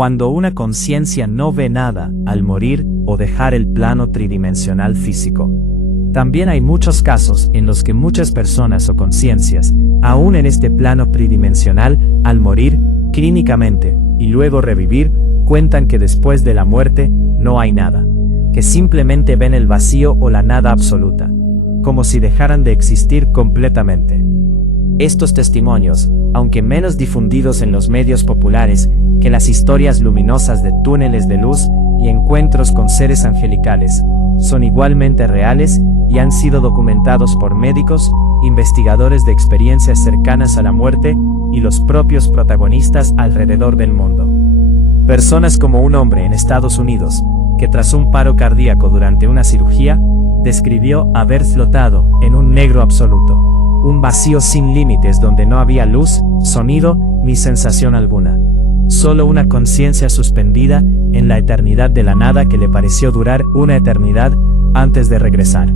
Cuando una conciencia no ve nada al morir o dejar el plano tridimensional físico. También hay muchos casos en los que muchas personas o conciencias, aún en este plano tridimensional, al morir, clínicamente, y luego revivir, cuentan que después de la muerte, no hay nada, que simplemente ven el vacío o la nada absoluta, como si dejaran de existir completamente. Estos testimonios, aunque menos difundidos en los medios populares que las historias luminosas de túneles de luz y encuentros con seres angelicales, son igualmente reales y han sido documentados por médicos, investigadores de experiencias cercanas a la muerte y los propios protagonistas alrededor del mundo. Personas como un hombre en Estados Unidos, que tras un paro cardíaco durante una cirugía, describió haber flotado en un negro absoluto, un vacío sin límites donde no había luz, sonido, ni sensación alguna. Solo una conciencia suspendida en la eternidad de la nada que le pareció durar una eternidad antes de regresar.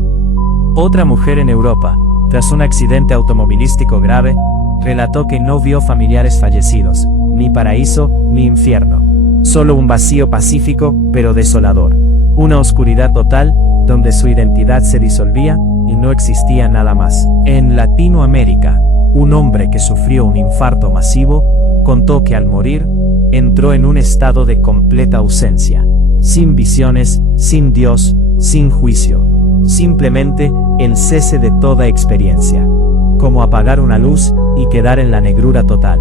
Otra mujer en Europa, tras un accidente automovilístico grave, relató que no vio familiares fallecidos, ni paraíso, ni infierno. Solo un vacío pacífico, pero desolador. Una oscuridad total, donde su identidad se disolvía y no existía nada más. En Latinoamérica, un hombre que sufrió un infarto masivo, contó que al morir, entró en un estado de completa ausencia, sin visiones, sin Dios, sin juicio, simplemente el cese de toda experiencia, como apagar una luz y quedar en la negrura total.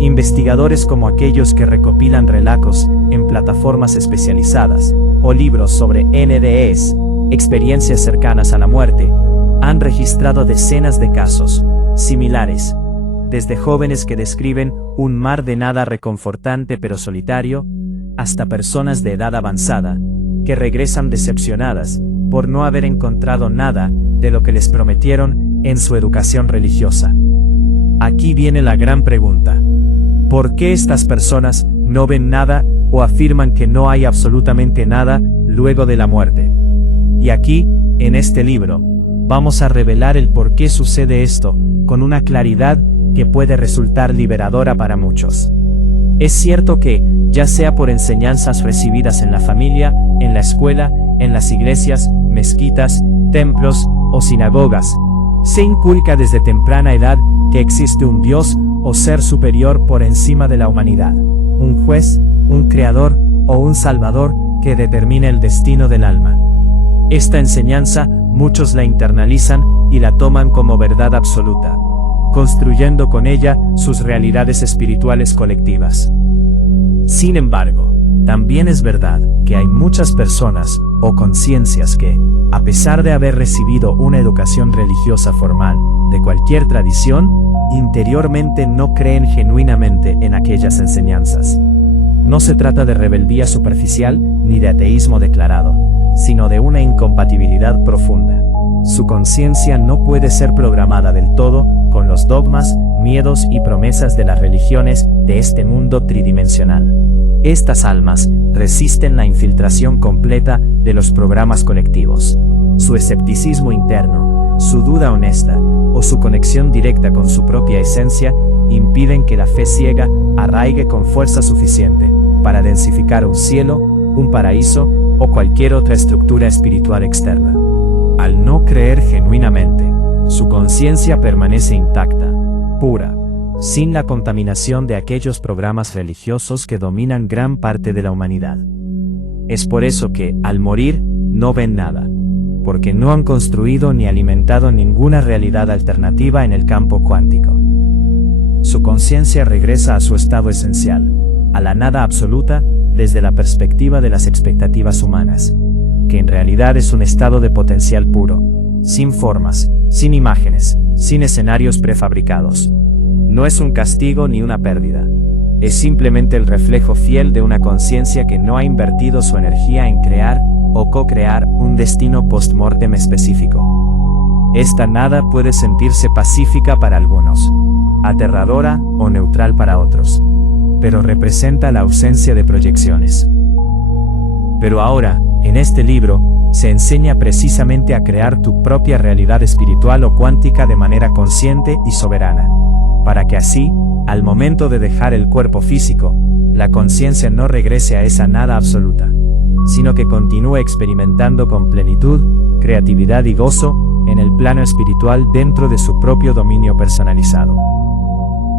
Investigadores como aquellos que recopilan relatos en plataformas especializadas, o libros sobre NDEs, experiencias cercanas a la muerte, han registrado decenas de casos similares, desde jóvenes que describen un mar de nada reconfortante pero solitario, hasta personas de edad avanzada, que regresan decepcionadas por no haber encontrado nada de lo que les prometieron en su educación religiosa. Aquí viene la gran pregunta. ¿Por qué estas personas no ven nada o afirman que no hay absolutamente nada luego de la muerte? Y aquí, en este libro, vamos a revelar el por qué sucede esto con una claridad que puede resultar liberadora para muchos. Es cierto que, ya sea por enseñanzas recibidas en la familia, en la escuela, en las iglesias, mezquitas, templos o sinagogas, se inculca desde temprana edad que existe un Dios o ser superior por encima de la humanidad, un juez, un creador o un salvador que determina el destino del alma. Esta enseñanza, muchos la internalizan y la toman como verdad absoluta, construyendo con ella sus realidades espirituales colectivas. Sin embargo, también es verdad que hay muchas personas o conciencias que, a pesar de haber recibido una educación religiosa formal de cualquier tradición, interiormente no creen genuinamente en aquellas enseñanzas. No se trata de rebeldía superficial ni de ateísmo declarado, sino de una incompatibilidad profunda. Su conciencia no puede ser programada del todo con los dogmas, miedos y promesas de las religiones de este mundo tridimensional. Estas almas resisten la infiltración completa de los programas colectivos. Su escepticismo interno, su duda honesta o su conexión directa con su propia esencia impiden que la fe ciega arraigue con fuerza suficiente para densificar un cielo, un paraíso o cualquier otra estructura espiritual externa. Al no creer genuinamente, su conciencia permanece intacta, pura, sin la contaminación de aquellos programas religiosos que dominan gran parte de la humanidad. Es por eso que, al morir, no ven nada, porque no han construido ni alimentado ninguna realidad alternativa en el campo cuántico. Su conciencia regresa a su estado esencial, a la nada absoluta, desde la perspectiva de las expectativas humanas, que en realidad es un estado de potencial puro, sin formas, sin imágenes, sin escenarios prefabricados. No es un castigo ni una pérdida. Es simplemente el reflejo fiel de una conciencia que no ha invertido su energía en crear o co-crear un destino post-mortem específico. Esta nada puede sentirse pacífica para algunos, aterradora o neutral para otros, pero representa la ausencia de proyecciones. Pero ahora, en este libro, se enseña precisamente a crear tu propia realidad espiritual o cuántica de manera consciente y soberana, para que así, al momento de dejar el cuerpo físico, la conciencia no regrese a esa nada absoluta, sino que continúe experimentando con plenitud, creatividad y gozo en el plano espiritual dentro de su propio dominio personalizado.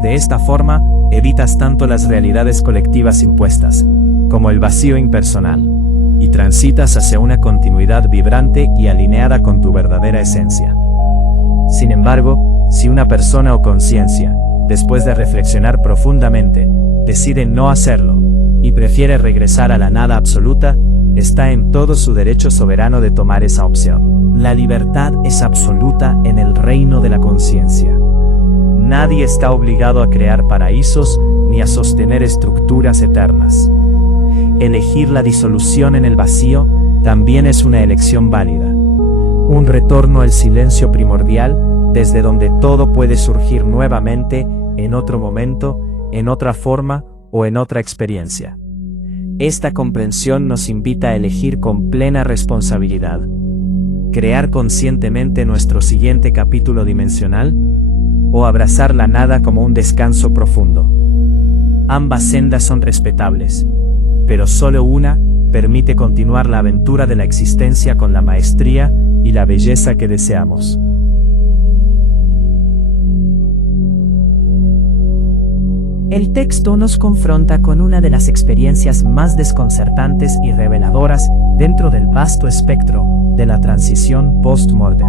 De esta forma, evitas tanto las realidades colectivas impuestas, como el vacío impersonal, y transitas hacia una continuidad vibrante y alineada con tu verdadera esencia. Sin embargo, si una persona o conciencia, después de reflexionar profundamente, decide no hacerlo, y prefiere regresar a la nada absoluta, está en todo su derecho soberano de tomar esa opción. La libertad es absoluta en el reino de la conciencia. Nadie está obligado a crear paraísos ni a sostener estructuras eternas. Elegir la disolución en el vacío también es una elección válida. Un retorno al silencio primordial, desde donde todo puede surgir nuevamente en otro momento, en otra forma o en otra experiencia. Esta comprensión nos invita a elegir con plena responsabilidad. Crear conscientemente nuestro siguiente capítulo dimensional, o abrazar la nada como un descanso profundo. Ambas sendas son respetables, pero solo una permite continuar la aventura de la existencia con la maestría y la belleza que deseamos. El texto nos confronta con una de las experiencias más desconcertantes y reveladoras dentro del vasto espectro de la transición post-mortem.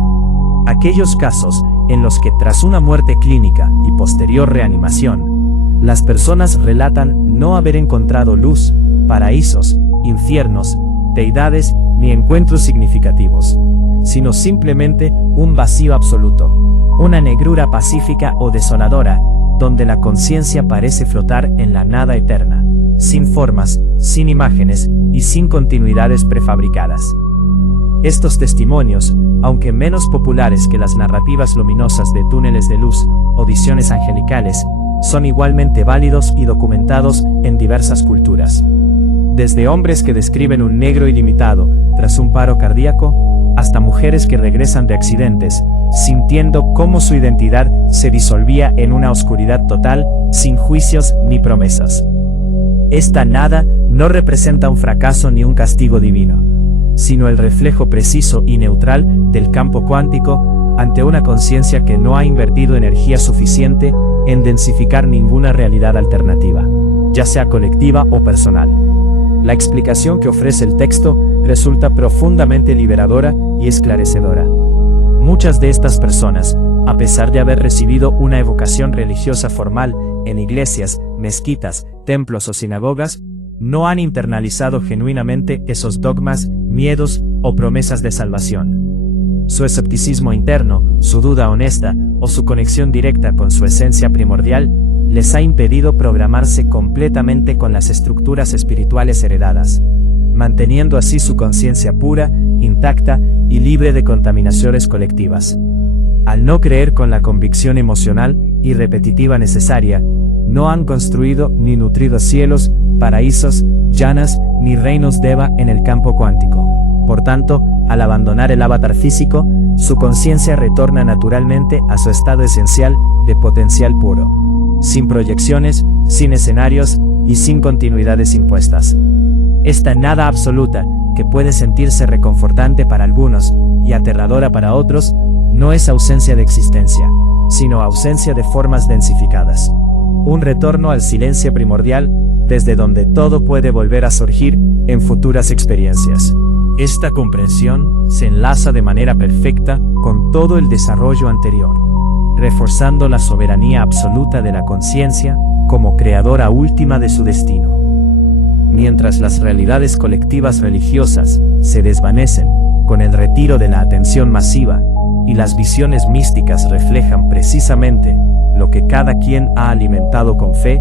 Aquellos casos en los que tras una muerte clínica y posterior reanimación, las personas relatan no haber encontrado luz, paraísos, infiernos, deidades ni encuentros significativos, sino simplemente un vacío absoluto, una negrura pacífica o desoladora, donde la conciencia parece flotar en la nada eterna, sin formas, sin imágenes y sin continuidades prefabricadas. Estos testimonios, aunque menos populares que las narrativas luminosas de túneles de luz o visiones angelicales, son igualmente válidos y documentados en diversas culturas. Desde hombres que describen un negro ilimitado tras un paro cardíaco, hasta mujeres que regresan de accidentes, sintiendo cómo su identidad se disolvía en una oscuridad total, sin juicios ni promesas. Esta nada no representa un fracaso ni un castigo divino, sino el reflejo preciso y neutral del campo cuántico ante una conciencia que no ha invertido energía suficiente en densificar ninguna realidad alternativa, ya sea colectiva o personal. La explicación que ofrece el texto resulta profundamente liberadora y esclarecedora. Muchas de estas personas, a pesar de haber recibido una evocación religiosa formal en iglesias, mezquitas, templos o sinagogas, no han internalizado genuinamente esos dogmas, miedos o promesas de salvación. Su escepticismo interno, su duda honesta o su conexión directa con su esencia primordial les ha impedido programarse completamente con las estructuras espirituales heredadas, manteniendo así su conciencia pura, intacta y libre de contaminaciones colectivas. Al no creer con la convicción emocional y repetitiva necesaria, no han construido ni nutrido cielos, paraísos, llanas ni reinos Deva en el campo cuántico. Por tanto, al abandonar el avatar físico, su conciencia retorna naturalmente a su estado esencial de potencial puro, sin proyecciones, sin escenarios y sin continuidades impuestas. Esta nada absoluta, que puede sentirse reconfortante para algunos y aterradora para otros, no es ausencia de existencia, sino ausencia de formas densificadas. Un retorno al silencio primordial, desde donde todo puede volver a surgir en futuras experiencias. Esta comprensión se enlaza de manera perfecta con todo el desarrollo anterior, reforzando la soberanía absoluta de la conciencia como creadora última de su destino. Mientras las realidades colectivas religiosas se desvanecen con el retiro de la atención masiva, y las visiones místicas reflejan precisamente lo que cada quien ha alimentado con fe,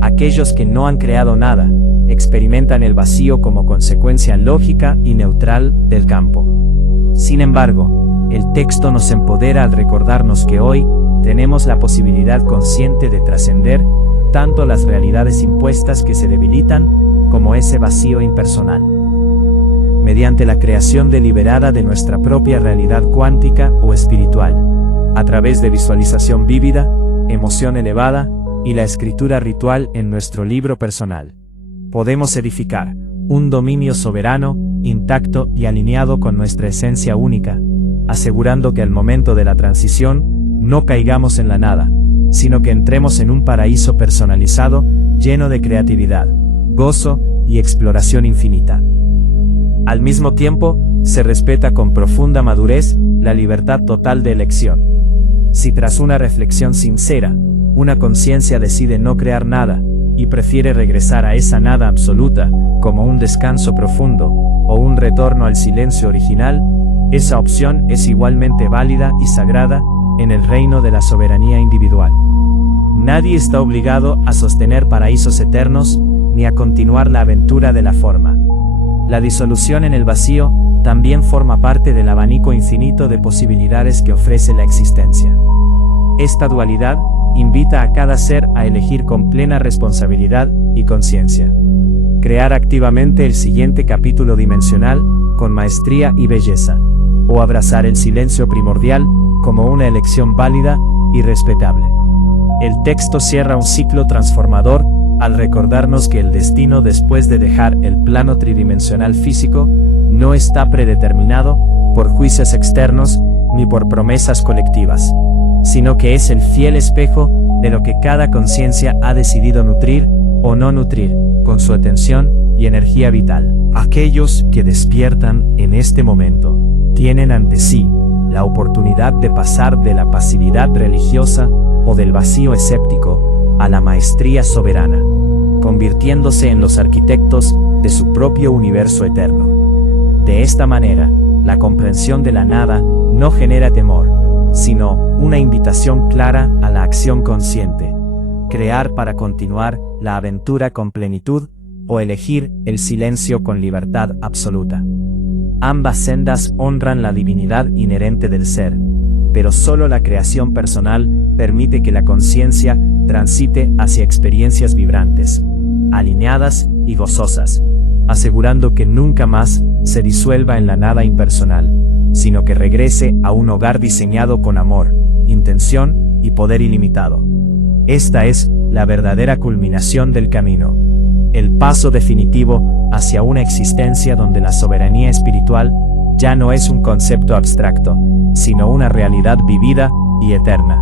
aquellos que no han creado nada experimentan el vacío como consecuencia lógica y neutral del campo. Sin embargo, el texto nos empodera al recordarnos que hoy tenemos la posibilidad consciente de trascender tanto las realidades impuestas que se debilitan como ese vacío impersonal. Mediante la creación deliberada de nuestra propia realidad cuántica o espiritual, a través de visualización vívida, emoción elevada y la escritura ritual en nuestro libro personal. Podemos edificar un dominio soberano, intacto y alineado con nuestra esencia única, asegurando que al momento de la transición no caigamos en la nada, sino que entremos en un paraíso personalizado lleno de creatividad, gozo y exploración infinita. Al mismo tiempo, se respeta con profunda madurez la libertad total de elección. Si tras una reflexión sincera, una conciencia decide no crear nada, y prefiere regresar a esa nada absoluta, como un descanso profundo, o un retorno al silencio original, esa opción es igualmente válida y sagrada en el reino de la soberanía individual. Nadie está obligado a sostener paraísos eternos, ni a continuar la aventura de la forma. La disolución en el vacío también forma parte del abanico infinito de posibilidades que ofrece la existencia. Esta dualidad invita a cada ser a elegir con plena responsabilidad y conciencia. Crear activamente el siguiente capítulo dimensional, con maestría y belleza, o abrazar el silencio primordial como una elección válida y respetable. El texto cierra un ciclo transformador al recordarnos que el destino después de dejar el plano tridimensional físico no está predeterminado por juicios externos ni por promesas colectivas, sino que es el fiel espejo de lo que cada conciencia ha decidido nutrir o no nutrir con su atención y energía vital. Aquellos que despiertan en este momento tienen ante sí la oportunidad de pasar de la pasividad religiosa o del vacío escéptico a la maestría soberana, convirtiéndose en los arquitectos de su propio universo eterno. De esta manera, la comprensión de la nada no genera temor, sino una invitación clara a la acción consciente, crear para continuar la aventura con plenitud o elegir el silencio con libertad absoluta. Ambas sendas honran la divinidad inherente del ser, pero solo la creación personal permite que la conciencia transite hacia experiencias vibrantes, alineadas y gozosas, asegurando que nunca más se disuelva en la nada impersonal, sino que regrese a un hogar diseñado con amor, intención y poder ilimitado. Esta es la verdadera culminación del camino, el paso definitivo hacia una existencia donde la soberanía espiritual ya no es un concepto abstracto, sino una realidad vivida y eterna.